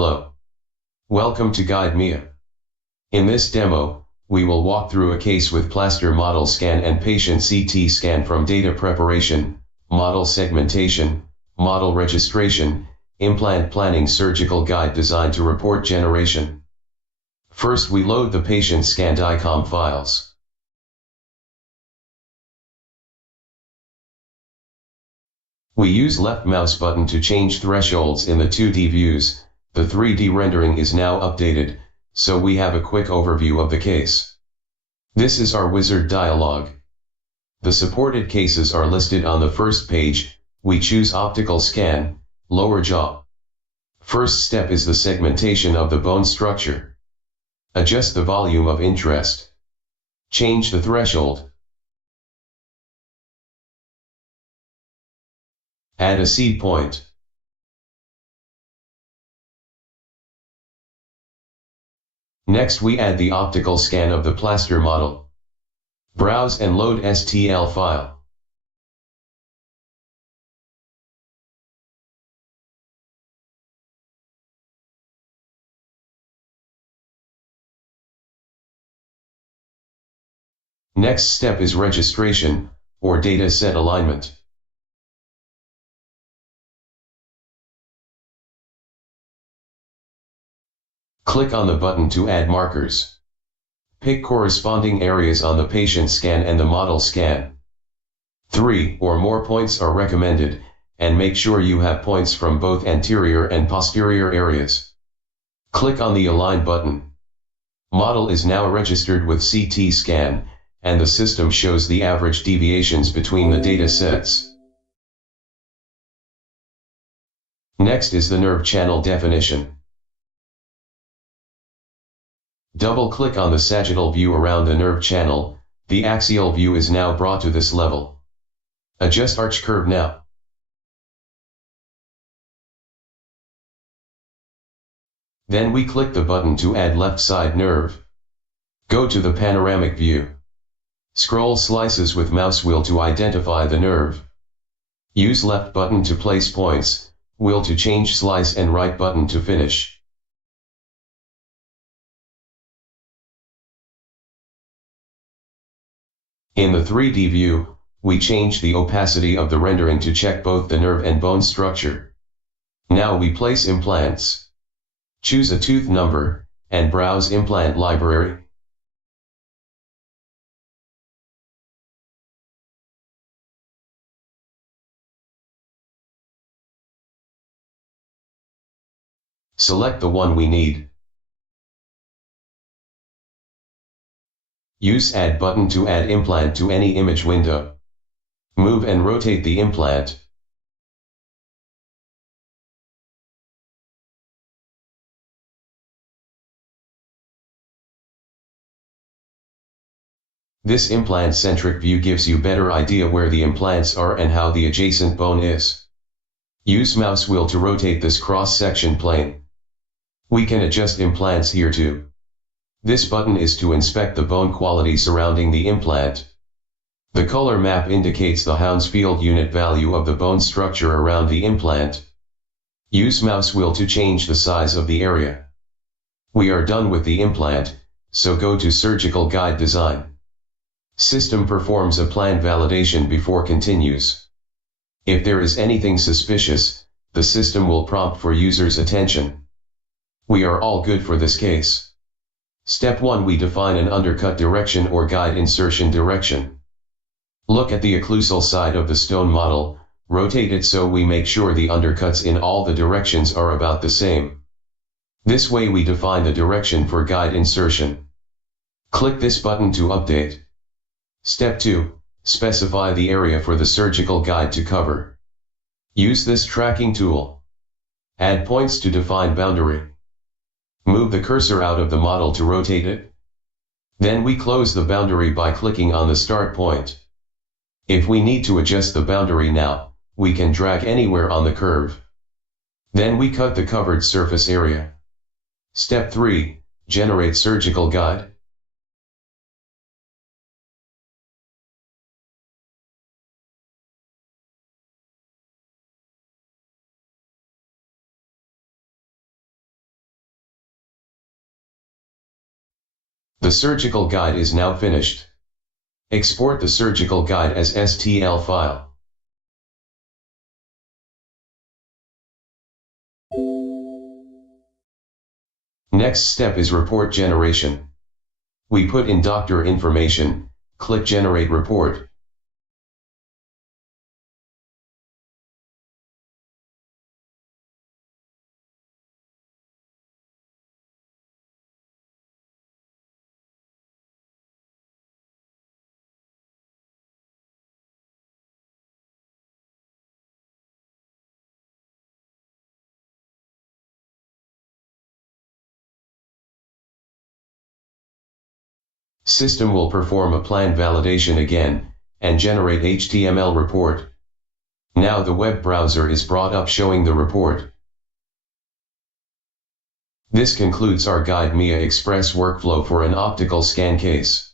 Hello. Welcome to guidemia. In this demo, we will walk through a case with plaster model scan and patient CT scan from data preparation, model segmentation, model registration, implant planning, surgical guide design to report generation. First, we load the patient scan DICOM files. We use left mouse button to change thresholds in the 2D views. The 3D rendering is now updated, so we have a quick overview of the case. This is our wizard dialog. The supported cases are listed on the first page. We choose optical scan, lower jaw. First step is the segmentation of the bone structure. Adjust the volume of interest. Change the threshold. Add a seed point. Next, we add the optical scan of the plaster model. Browse and load STL file. Next step is registration, or dataset alignment. Click on the button to add markers. Pick corresponding areas on the patient scan and the model scan. 3 or more points are recommended, and make sure you have points from both anterior and posterior areas. Click on the Align button. Model is now registered with CT scan, and the system shows the average deviations between the data sets. Next is the nerve channel definition. Double-click on the sagittal view around the nerve channel. The axial view is now brought to this level. Adjust arch curve now. Then we click the button to add left side nerve. Go to the panoramic view. Scroll slices with mouse wheel to identify the nerve. Use left button to place points, wheel to change slice, and right button to finish. In the 3D view, we change the opacity of the rendering to check both the nerve and bone structure. Now we place implants. Choose a tooth number, and browse implant library. Select the one we need. Use Add button to add implant to any image window. Move and rotate the implant. This implant-centric view gives you better idea where the implants are and how the adjacent bone is. Use mouse wheel to rotate this cross-section plane. We can adjust implants here too. This button is to inspect the bone quality surrounding the implant. The color map indicates the Hounsfield unit value of the bone structure around the implant. Use mouse wheel to change the size of the area. We are done with the implant, so go to Surgical Guide Design. System performs a plan validation before continues. If there is anything suspicious, the system will prompt for user's attention. We are all good for this case. Step 1, we define an undercut direction or guide insertion direction. Look at the occlusal side of the stone model, rotate it so we make sure the undercuts in all the directions are about the same. This way we define the direction for guide insertion. Click this button to update. Step 2, specify the area for the surgical guide to cover. Use this tracking tool. Add points to define boundary. Move the cursor out of the model to rotate it. Then we close the boundary by clicking on the start point. If we need to adjust the boundary now, we can drag anywhere on the curve. Then we cut the covered surface area. Step 3, generate surgical guide. The surgical guide is now finished. Export the surgical guide as STL file. Next step is report generation. We put in doctor information, click Generate Report. System will perform a plan validation again, and generate HTML report. Now the web browser is brought up showing the report. This concludes our guidemia express workflow for an optical scan case.